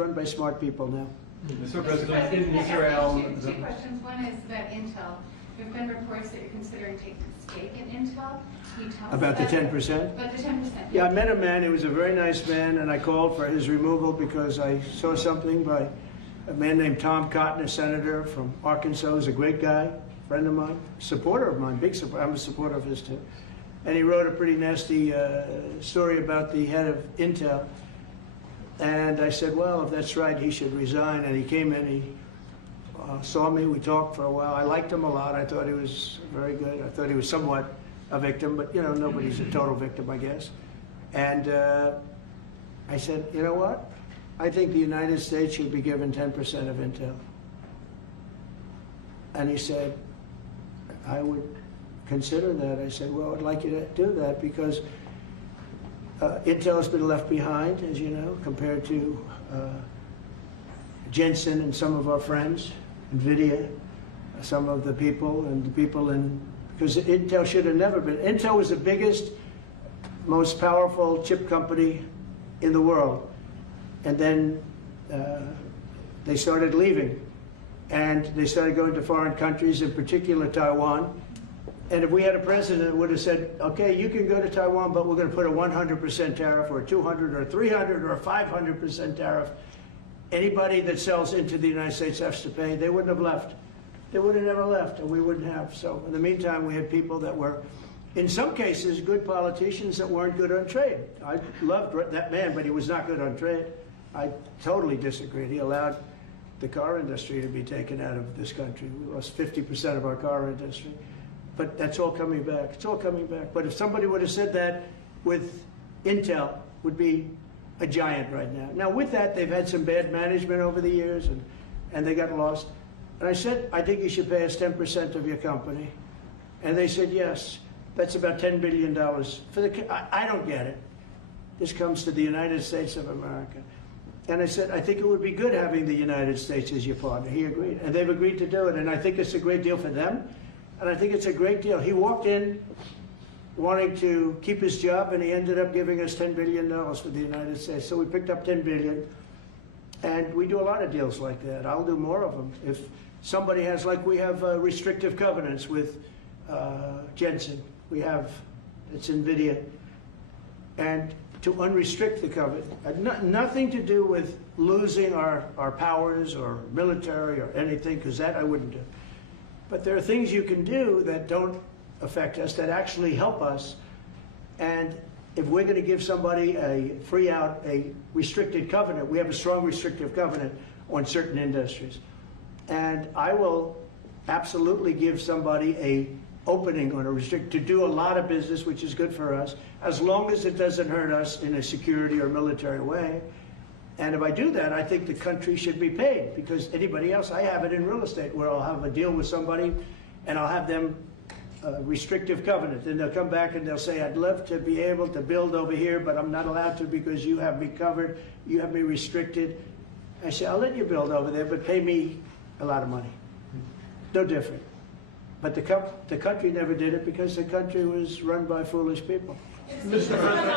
run by smart people now. Mr. President, in Israel... Two questions. One is about Intel. There have been reports that you're considering taking a stake in Intel. Can you tell us About the 10%? About the 10%. Yeah, I met a man, he was a very nice man, and I called for his removal because I saw something by a man named Tom Cotton, a senator from Arkansas, who's a great guy, friend of mine, supporter of mine, big supporter. I'm a supporter of his too. And he wrote a pretty nasty story about the head of Intel. And I said, well, if that's right, he should resign. And he came in, he saw me, we talked for a while. I liked him a lot. I thought he was very good. I thought he was somewhat a victim, but you know, nobody's a total victim, I guess. And I said, you know what? I think the United States should be given 10% of Intel. And he said, I would consider that. I said, well, I'd like you to do that because Intel has been left behind, as you know, compared to Jensen and some of our friends, NVIDIA, some of the people, and the people in, because Intel should have never been. Intel was the biggest, most powerful chip company in the world. And then they started leaving. And they started going to foreign countries, in particular Taiwan. And if we had a president who would have said, okay, you can go to Taiwan, but we're going to put a 100% tariff, or a 200, or a 300, or a 500% tariff, anybody that sells into the United States has to pay. They wouldn't have left. They would have never left, and we wouldn't have. So in the meantime, we had people that were, in some cases, good politicians that weren't good on trade. I loved that man, but he was not good on trade. I totally disagreed. He allowed the car industry to be taken out of this country. We lost 50% of our car industry. But that's all coming back. It's all coming back. But if somebody would have said that with Intel, would be a giant right now. Now, with that, they've had some bad management over the years, and they got lost. And I said, I think you should pay us 10% of your company. And they said, yes. That's about $10 billion. I don't get it. This comes to the United States of America. And I said, I think it would be good having the United States as your partner. He agreed. And they've agreed to do it. And I think it's a great deal for them. And I think it's a great deal. He walked in wanting to keep his job, and he ended up giving us $10 billion for the United States. So we picked up $10 billion. And we do a lot of deals like that. I'll do more of them. If somebody has, like we have restrictive covenants with Jensen. We have, it's NVIDIA. And to unrestrict the covenant, nothing to do with losing our powers or military or anything, because that I wouldn't do. But there are things you can do that don't affect us, that actually help us. And if we're going to give somebody a free out, a restricted covenant, we have a strong restrictive covenant on certain industries. And I will absolutely give somebody a opening on a restrict to do a lot of business, which is good for us, as long as it doesn't hurt us in a security or military way. And if I do that, I think the country should be paid, because anybody else, I have it in real estate where I'll have a deal with somebody and I'll have them restrictive covenant. Then they'll come back and they'll say, I'd love to be able to build over here, but I'm not allowed to because you have me covered, you have me restricted. I say, I'll let you build over there, but pay me a lot of money. No different. But the country never did it because the country was run by foolish people. Mr. President.